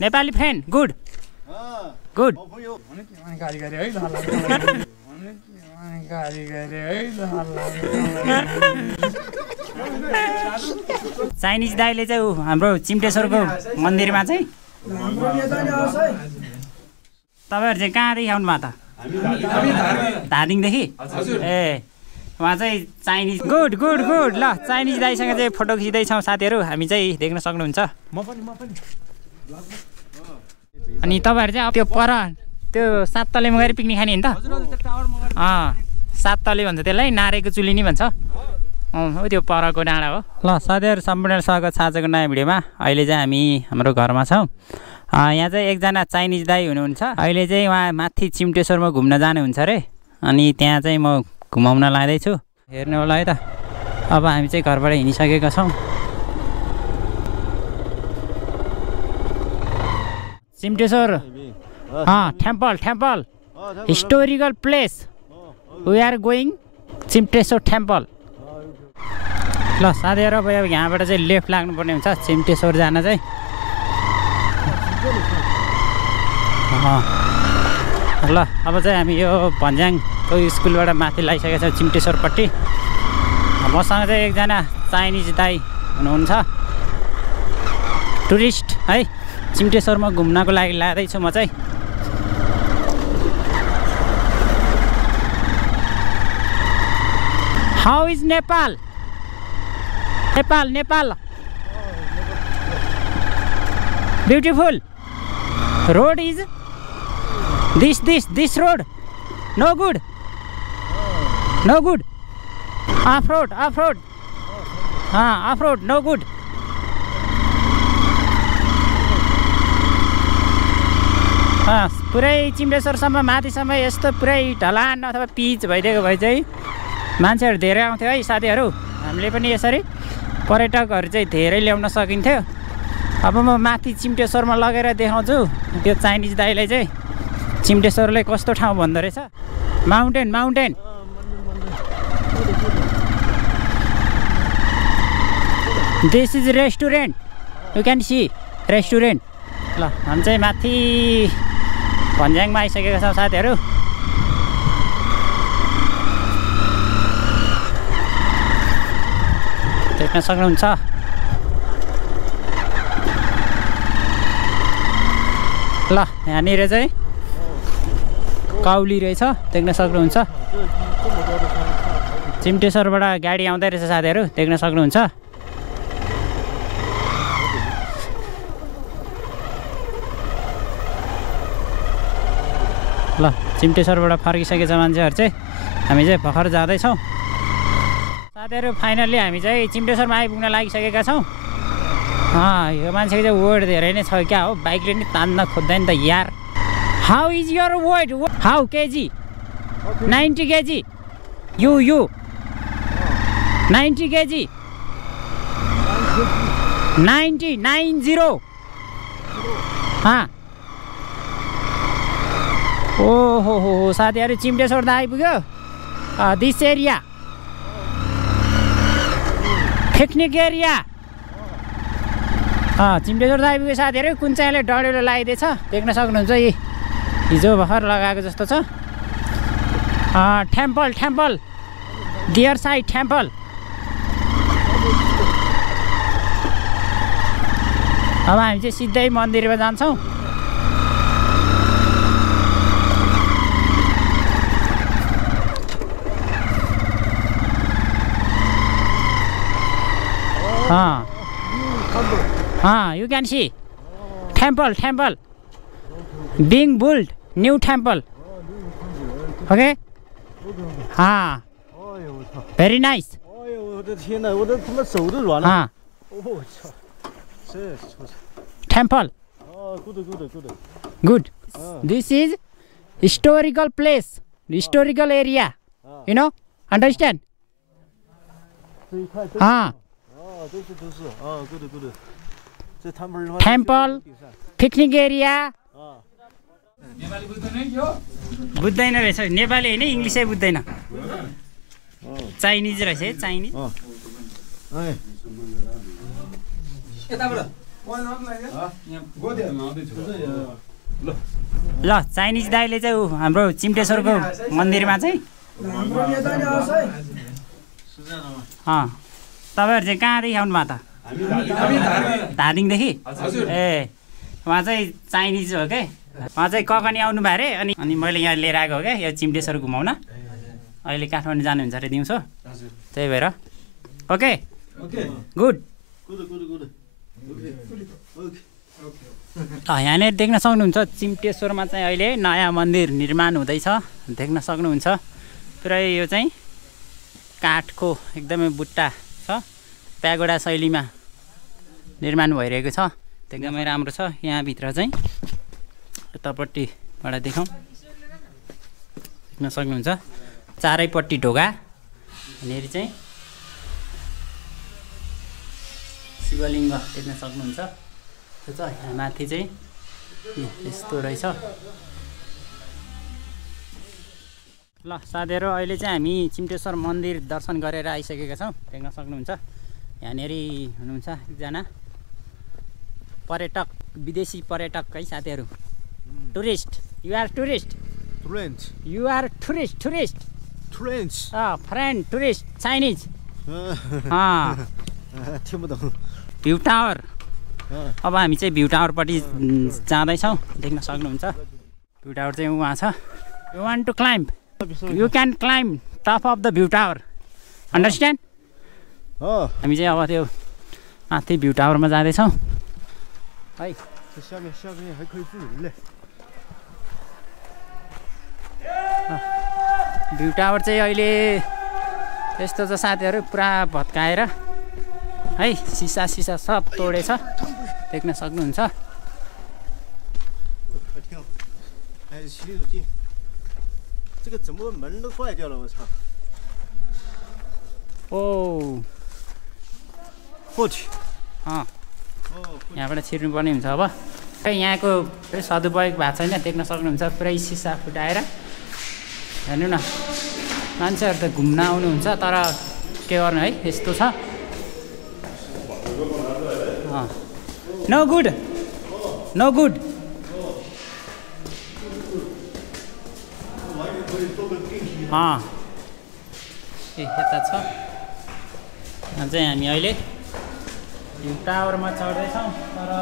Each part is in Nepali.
Nepali friend good good Chinese दाइले चाहिँ हाम्रो चिम्टेश्वरको मन्दिरमा चाहिँ तपाईँहरू चाहिँ कहाँदेखि आउनु भएको त धादिङदेखि ए उहाँ चाहिँ चाइनिज गुड गुड गुड ल चाइनिज दाइसँग चाहिँ फोटो खिच्दैछौँ साथीहरू हामी चाहिँ देख्न सक्नुहुन्छ अनि तपाईँहरू चाहिँ त्यो पर त्यो 7 तलेमा गएर पिकनिक खाने नि त 7 तले भन्छ त्यसलाई नारेको चुली नि भन्छ त्यो परको डाँडा हो ल साथीहरू सम्पूर्ण स्वागत छ आजको नयाँ भिडियोमा अहिले चाहिँ हामी हाम्रो घरमा छौँ यहाँ चाहिँ एकजना चाइनिज दाइ हुनुहुन्छ अहिले चाहिँ उहाँ माथि चिम्टेश्वरमा घुम्न जानुहुन्छ अरे अनि त्यहाँ चाहिँ म घुमाउन लाँदैछु हेर्नु होला है त अब हामी चाहिँ घरबाट हिँडिसकेका छौँ Chimteshwar temple temple historical place we are going Chimteshwar temple ल साथीहरू अब यहाँबाट चाहिँ लेफ्ट लाग्नुपर्ने हुन्छ चिम्टेश्वर जान चाहिँ ल अब चाहिँ हामी यो भन्ज्याङको स्कुलबाट माथि लागिसकेका छौँ चिम्टेश्वरपट्टि मसँग चाहिँ एकजना चाइनिज दाइ हुनुहुन्छ टुरिस्ट है चिम्टेश्वरमा घुम्नको लागि लाँदैछु म चाहिँ how is Nepal Nepal Nepal beautiful road is this road no good off road no good पुरै चिम्टेश्वरसम्म माथिसम्म यस्तो पुरै ढलान अथवा पिच भइदिएको भए चाहिँ मान्छेहरू धेरै आउँथ्यो है साथीहरू हामीले पनि यसरी पर्यटकहरू चाहिँ धेरै ल्याउन सकिन्थ्यो अब म माथि चिम्टेश्वरमा लगेर देखाउँछु त्यो चाइनिज दाइलाई चाहिँ चिम्टेश्वरले कस्तो ठाउँ भन्दो रहेछ mountain this is restaurant you can see restaurant ल हामी चाहिँ माथि भन्ज्याङमा आइसकेका छौँ साथीहरू देख्न सक्नुहुन्छ ल यहाँनिर चाहिँ काउली रहेछ देख्न सक्नुहुन्छ चिम्टेश्वरबाट गाडी आउँदै रहेछ साथीहरू देख्न सक्नुहुन्छ ल चिम्टेश्वरबाट फर्किसकेछ मान्छेहरू चाहिँ हामी चाहिँ भर्खर जाँदैछौँ साथीहरू फाइनल्ली हामी चाहिँ चिम्टेश्वरमा आइपुग्न लागिसकेका छौँ यो मान्छेको चाहिँ वेट धेरै नै छ क्या हो बाइकले नि तान्न खोज्दैन त यार how is your weight how KG 90 KG you 90 KG 90 ओहो हो साथीहरू चिम्टेश्वर त आइपुग्यो this area picnic area Chimteshwar त आइपुग्यो साथीहरू कुन चाहिँले डढेलो लगाइदिएछ देख्न सक्नुहुन्छ यी हिजो भर्खर लगाएको जस्तो छ टेम्पल डियर साइड टेम्पल अब हामी चाहिँ सिधै मन्दिरमा जान्छौँ you can see temple being built new temple okay very nice 我的天哪我的他妈手都软了我操 temple good this is historical place historical area you know understand temple picnic area बुझ्दैन रहेछ नेपाली हैन इंग्लिशै बुझ्दैन चाइनिज रहेछ चाइनिज ल चाइनिज दाइले चाहिँ हाम्रो चिम्टेश्वरको मन्दिरमा चाहिँ तपाईँहरू चाहिँ कहाँदेखि आउनु भयो त धादिङदेखि ए उहाँ चाहिँ चाइनिज हो क्या उहाँ चाहिँ ककनी आउनु भयो अरे अनि मैले यहाँ लिएर आएको हो क्या यो चिम्टेश्वर घुमाउन अहिले काठमाडौँ जानुहुन्छ अरे दिउँसो त्यही भएर ओके गुड यहाँनिर देख्न सक्नुहुन्छ चिम्टेश्वरमा चाहिँ अहिले नयाँ मन्दिर निर्माण हुँदैछ देख्न सक्नुहुन्छ पुरै यो चाहिँ काठको एकदमै बुट्टा छ प्यागोडा शैलीमा निर्माण भइरहेको छ एकदमै राम्रो छ यहाँभित्र चाहिँ यतापट्टिबाट देखाउँ देख्न सक्नुहुन्छ चारैपट्टि ढोका यहाँनिर चाहिँ शिवलिङ्ग देख्न सक्नुहुन्छ त्यो छ यहाँ माथि चाहिँ यस्तो रहेछ ल साथीहरू अहिले चाहिँ हामी चिम्टेश्वर मन्दिर दर्शन गरेर आइसकेका छौँ देख्न सक्नुहुन्छ यहाँनिर हुनुहुन्छ एकजना पर्यटक विदेशी पर्यटक है साथीहरू tourist you are tourist you are tourist friend tourist Chinese view tower अब हामी चाहिँ भ्यू टावरपट्टि जाँदैछौँ देख्न सक्नुहुन्छ भ्यू टावर चाहिँ उहाँ छ you want to climb you can climb top of the view tower understand हामी चाहिँ अब त्यो माथि भ्यू टावरमा जाँदैछौँ है भ्यू टावर चाहिँ अहिले यस्तो छ साथीहरू पुरा भत्काएर है सिसा सब तोडेछ देख्न सक्नुहुन्छ यहाँबाट छिर्नुपर्ने हुन्छ अब यहाँको सदुपयोग भएको छैन देख्न सक्नुहुन्छ पुरै सिसा फुटाएर हेर्नु न मान्छेहरू त घुम्न आउनुहुन्छ तर के गर्नु है यस्तो छ नो गुड ए यता छ यहाँ चाहिँ हामी अहिले भ्यू टावरमा चढ्दैछौँ तर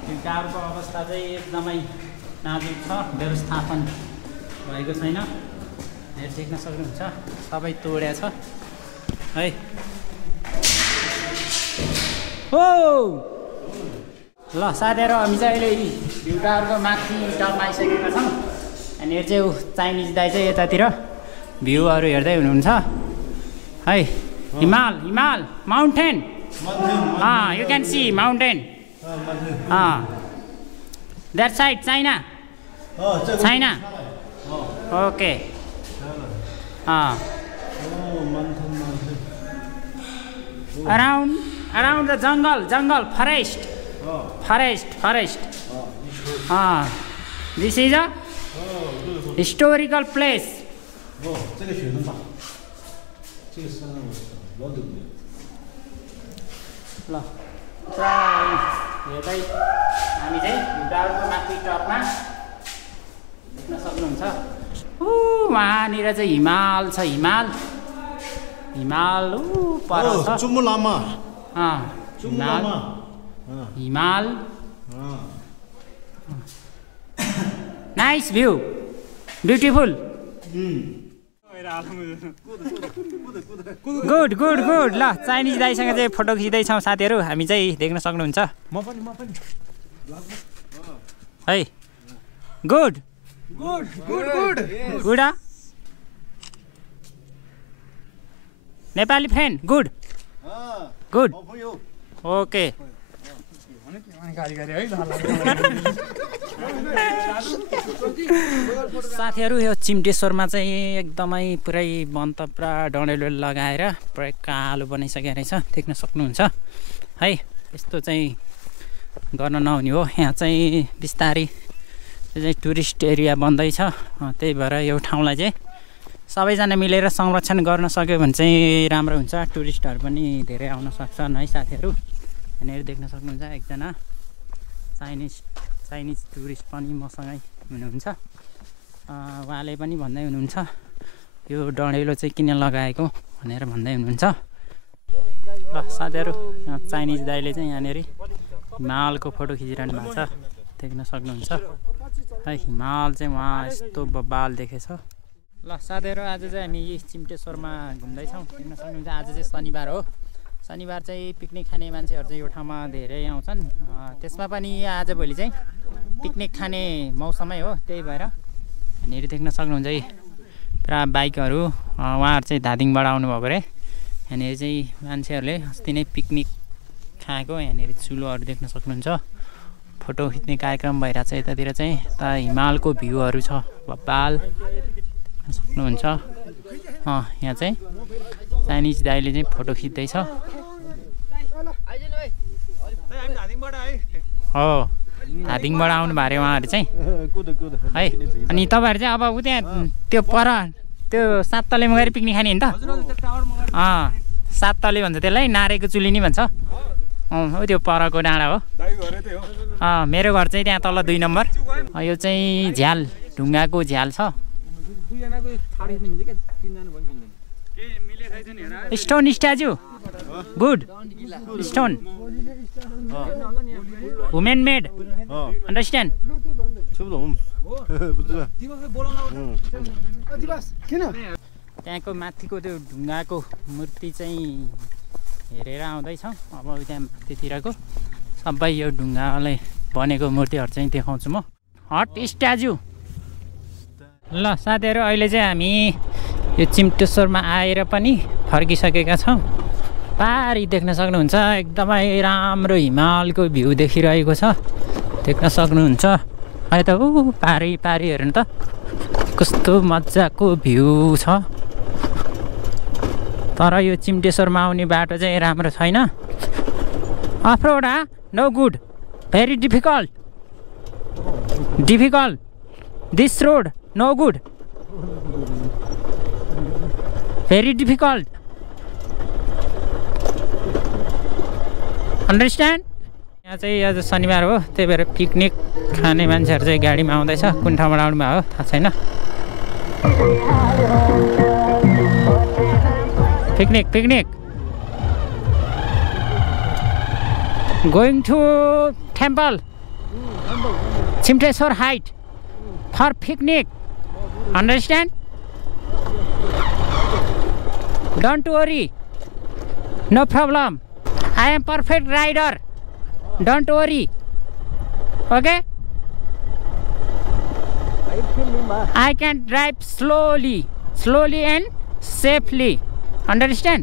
भ्यू टावरको अवस्था चाहिँ एकदमै नाजुक छ व्यवस्थापन भएको छैन यहाँ देख्न सक्नुहुन्छ सबै तोडेको छ है हो ल साथीहरू हामी चाहिँ अहिले भ्यू टावरको माथि टपमा आइसकेका छौँ यहाँनिर चाहिँ चाइनिज दाइ चाहिँ यतातिर भ्यूहरू हेर्दै हुनुहुन्छ है हिमाल mountain you can see mountain that side China okay around the jungle forest this is a historical place ल हेर्दै हामी चाहिँ टावरको माथि टपमा देख्न सक्नुहुन्छ वहाँनिर चाहिँ हिमाल छ हिमाल पर छ हिमाल नाइस भ्यू ब्युटिफुल गुड ल चाइनिज दाइसँग चाहिँ फोटो खिच्दैछौँ साथीहरू हामी चाहिँ देख्न सक्नुहुन्छ है good Nepali friend good okay साथीहरू यो चिम्टेश्वरमा चाहिँ एकदमै पुरै वन त पुरा डढेलो लगाएर पुरै कालो बनाइसकेको रहेछ देख्न सक्नुहुन्छ है यस्तो चाहिँ गर्न नहुने हो यहाँ चाहिँ बिस्तारै चाहिँ टुरिस्ट एरिया बन्दैछ त्यही भएर यो ठाउँलाई चाहिँ सबैजना मिलेर संरक्षण गर्न सक्यो भने चाहिँ राम्रो हुन्छ टुरिस्टहरू पनि धेरै आउन सक्छन् है साथीहरू यहाँनिर देख्न सक्नुहुन्छ एकजना चाइनिज टुरिस्ट पनि मसँगै हुनुहुन्छ। उहाँले पनि भन्दै हुनुहुन्छ यो डढेलो चाहिँ किन लगाएको भनेर भन्दै हुनुहुन्छ। ल साथीहरू, चाइनिज दाइले चाहिँ यहाँनिर हिमालको फोटो खिचिरहनु भएको छ, देख्न सक्नुहुन्छ है। हिमाल चाहिँ उहाँ यस्तो बबाल देखेछ। ल साथीहरू, आज चाहिँ हामी यही चिम्टेश्वरमा घुम्दैछौँ, देख्न सक्नुहुन्छ। आज चाहिँ शनिबार हो। शनिबार चाहिँ पिकनिक खाने मान्छेहरू चाहिँ यो ठाउँमा धेरै आउँछन्। त्यसमा पनि आजभोलि चाहिँ पिकनिक खाने मौसमै हो, त्यही भएर यहाँनिर देख्न सक्नुहुन्छ है पुरा बाइकहरू। उहाँहरू चाहिँ धादिङबाट आउनुभएको रे। यहाँनिर चाहिँ मान्छेहरूले अस्ति नै पिकनिक खाएको यहाँनिर चुलोहरू देख्न सक्नुहुन्छ। फोटो खिच्ने कार्यक्रम भइरहेछ यतातिर चाहिँ। यता हिमालको भ्यूहरू छ बबाल देख्न सक्नुहुन्छ। यहाँ चाहिँ चाइनिज दाइले चाहिँ फोटो खिच्दैछ। हो, धादिङबाट आउनु भयो अरे उहाँहरू चाहिँ है। अनि तपाईँहरू चाहिँ अब उ त्यहाँ त्यो पर त्यो 7 तलेमा गएर पिकनिक खाने हो नि त? 7 तले भन्छ त्यसलाई, नारेको चुली नि भन्छ। हो त्यो परको डाँडा हो। मेरो घर चाहिँ त्यहाँ तल 2 नम्बर। यो चाहिँ झ्याल, ढुङ्गाको झ्याल छ। Stone statue, good stone, women made, understand. त्यहाँको माथिको त्यो ढुङ्गाको मूर्ति चाहिँ हेरेर आउँदैछौँ। अब त्यहाँ माथितिरको सबै यो ढुङ्गाले बनेको मूर्तिहरू चाहिँ देखाउँछु म। Hot statue. ल साथीहरू, अहिले चाहिँ हामी यो चिम्टेश्वरमा आएर पनि फर्किसकेका छौँ। पारी देख्न सक्नुहुन्छ, एकदमै राम्रो हिमालको भ्यू देखिरहेको छ, देख्न सक्नुहुन्छ। अहिले त पारी हेर्नु त कस्तो मजाको भ्यू छ। तर यो चिम्टेश्वरमा आउने बाटो चाहिँ राम्रो छैन। Offroad no good, very difficult this road no good, very difficult, understand. यहाँ चाहिँ आज शनिबार हो, त्यही भएर पिकनिक खाने मान्छेहरू चाहिँ गाडीमा आउँदैछ। कुन ठाउँबाट आउनु भयो थाहा छैन। Picnic going to temple Chimteshwar height for picnic, understand. Don't worry, no problem, I am perfect rider, don't worry, okay? I can drive slowly and safely, understand?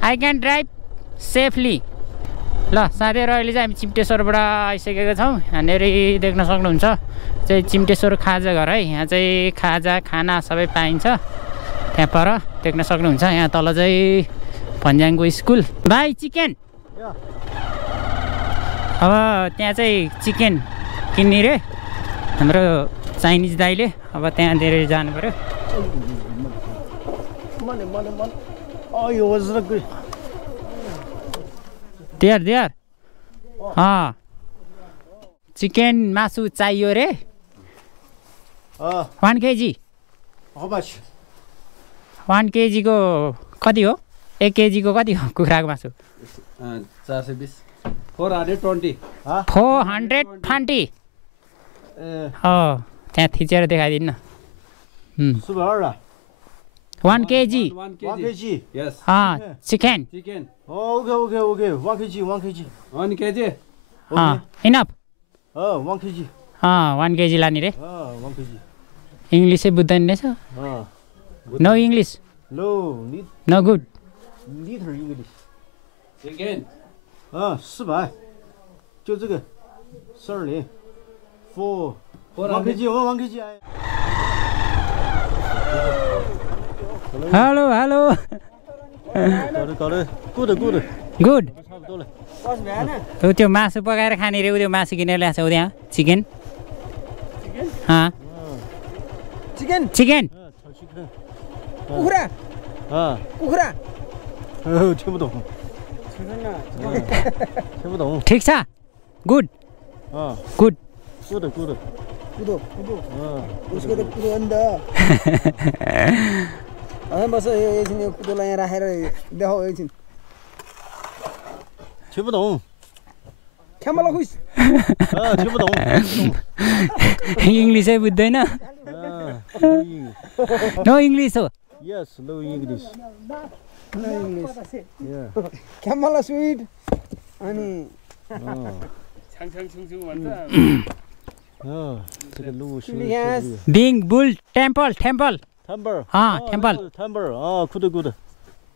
I can drive safely. ल साथीहरू, अहिले चाहिँ हामी चिम्टेश्वरबाट आइसकेका छौँ। यहाँनिर देख्न सक्नुहुन्छ चाहिँ चिम्टेश्वर खाजा घर है। यहाँ चाहिँ खाजा खाना सबै पाइन्छ। त्यहाँ पर देख्न सक्नुहुन्छ। यहाँ तल चाहिँ भन्ज्याङको स्कुल। भाइ चिकन, अब त्यहाँ चाहिँ चिकन किन्ने रे हाम्रो चाइनिज दाइले। अब त्यहाँ धेरै जानु पर्यो। देयर चिकन मासु चाहियो रे 1 केजी। 1 केजीको कति हो? 1 केजीको कति हो कुखुराको मासु? 420, 420। 420। त्यहाँ थिचेर देखाइदिनु न। 1 KG. 1 KG, yes। Chicken. Okay, 1 kg, 1 kg. 1 KG, enough. 1 kg. 1 KG लाने रे। 1 kg. इङ्ग्लिसै बुझ्दैन रहेछ। No English, no good. Liter English. Chicken 400，就这个12 4 1 kg， 1 kg。हेलो搞得 good。 差不多了。त्यो मासु पकाएर खाने रे। त्यो मासु किनेर ल्याएको छ त्यहाँ चिकन। चिकन। चिकन। कुखुरा। 听不懂。听不懂。 ठिक छ गुड 啊 गुड ，good good。 कुदो उसको त कुदो हो नि त बस एकछिन यो कुदोलाई यहाँ राखेर देखाऊ एकछिन 听不懂。 ख्यामला खुस 啊，听不懂。 इङ्ग्लिसै बुझ्दैन 啊 नो इङ्ग्लिस हो Yes, no English. Yeah. ख्यामला स्विट अनि这个路是 बिङ बुल temple temple Temple. Temple Temple. Oh, good.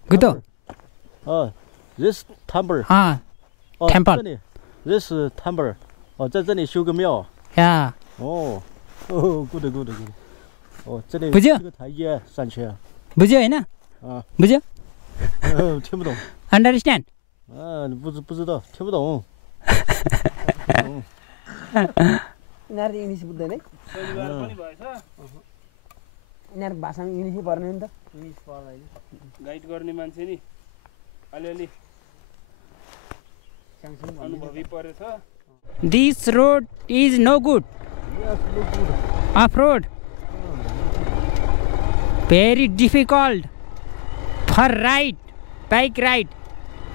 Good हो Oh, this temple. Temple. 这里 This temple. 哦，在这里修个庙。 या Oh, good. 哦，这里 不是 这个台阶上去。 बुझ्यो होइन 啊， बुझ्यो 听不懂。 अन्डरस्ट्यान्ड 啊，不知道，听不懂。 यिनीहरू इङ्ग्लिस बुझ्दैन है यिनीहरू भाषामा इङ्ग्लिसै पर्ने नि त इङ्ग्लिस पर्दैन गाइड गर्ने मान्छे नि अलिअलि अनुभवी परेछ this road is no good off road very difficult for ride bike ride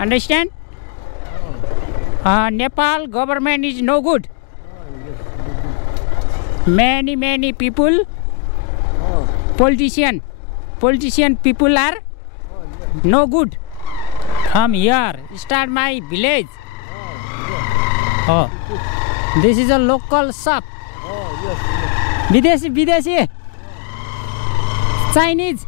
understand Nepal government is no good many people politician people are no good come here start my village oh this is a local shop विदेशी Chinese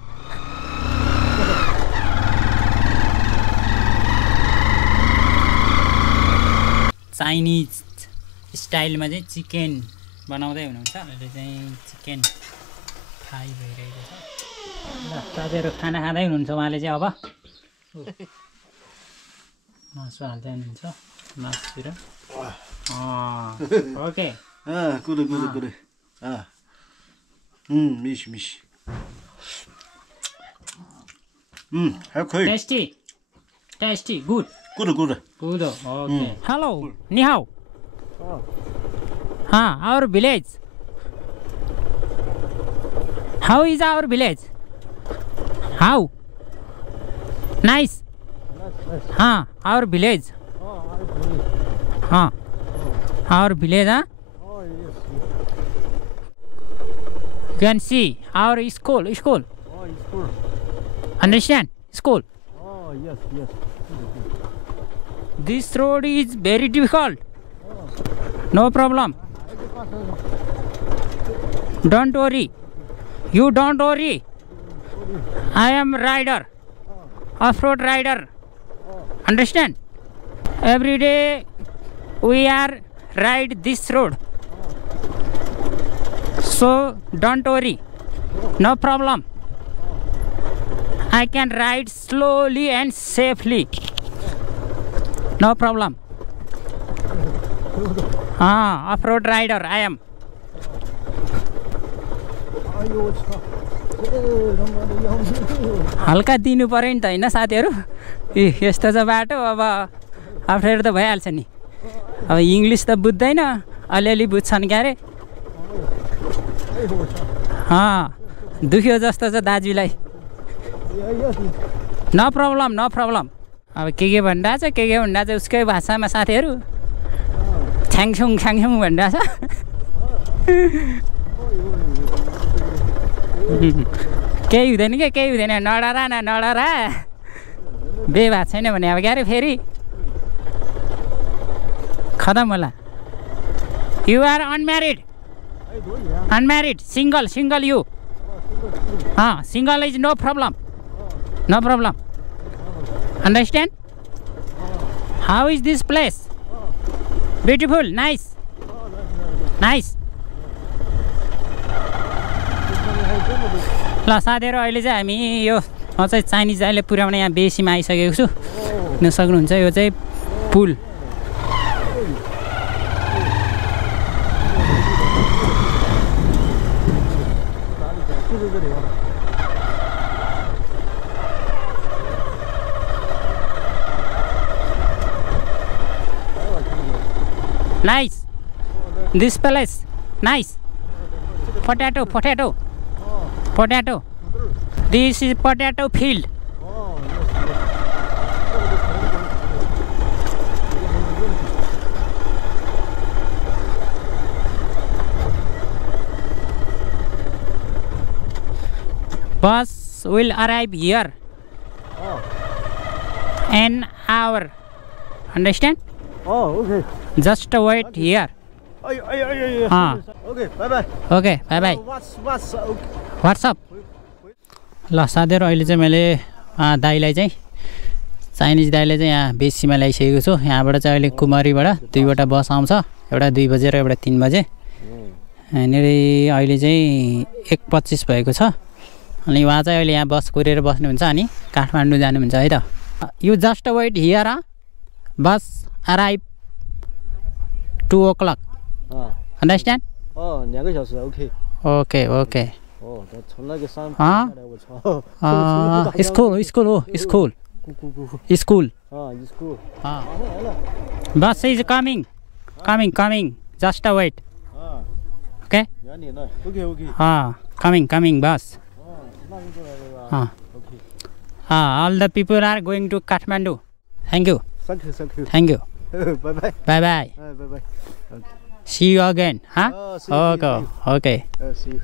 चाइनिज स्टाइलमा चाहिँ चिकन बनाउँदै हुनुहुन्छ अहिले चाहिँ चिकन फ्राई भइरहेको छ ल साथीहरू खाना खाँदै हुनुहुन्छ उहाँले चाहिँ अब मासु हाल्दै हुनुहुन्छ मासुतिर okay good. 啊，米，还可以。 tasty good good. Okay hello नि how our village how is our village how nice our village our village you can see our school understand school Yes. this road is very difficult no problem don't worry you don't worry I am rider off-road rider understand every day we are ride this road so don't worry no problem I can ride slowly and safely no problem off-road rider I am हल्का दिनु पर्यो नि त हैन साथीहरु यस्तो छ बाटो अब अप्ठ्यारो त भइहाल्छ नि अब इंग्लिश त बुझ्दैन अलिअलि बुझ्छन् क्यारे दुख्यो जस्तो छ दाजुलाई नो प्रब्लम अब के भन्दा छ के भन्दा छ उसकै भाषामा साथीहरु छ्याङछुङ भन्दा छ केही हुँदैन नडरा बे भएको छैन भने अब क्यारे फेरि खतम होला you are unmarried single you single is no problem understand how is this place beautiful nice ल साथीहरु अहिले चाहिँ हामी यो चाहिँ चाइनिज अहिले पुर्याउने यहाँ बेसीमा आइसकेको छु हेर्न सक्नुहुन्छ यो चाहिँ पुल Nice. This place. Nice. Potato. This is potato field. Bus will arrive here. An hour. Understand? Oh, okay. Just wait here. Okay, bye-bye. Okay, bye-bye. What's up? ल साथीहरू अहिले चाहिँ मैले दाइलाई चाहिँ चाइनिज दाइलाई चाहिँ यहाँ बेसीमा ल्याइसकेको छु। यहाँबाट चाहिँ अहिले कुमारीबाट 2वटा बस आउँछ, एउटा 2 बजे र एउटा 3 बजे। यहाँनिर अहिले चाहिँ 1:25 भएको छ। अनि उहाँ चाहिँ अहिले यहाँ बस कुरेर बस्नुहुन्छ अनि काठमाडौँ जानुहुन्छ है त। You just wait here bus arrive 2 o'clock. Understand? Okay. Oh, that's like a sound. School. School. Bus is coming. Just wait. Okay. Coming bus. All the people are going to Kathmandu. Thank you. Thank you. Bye. Bye-bye. See you again. See you. Okay. See you.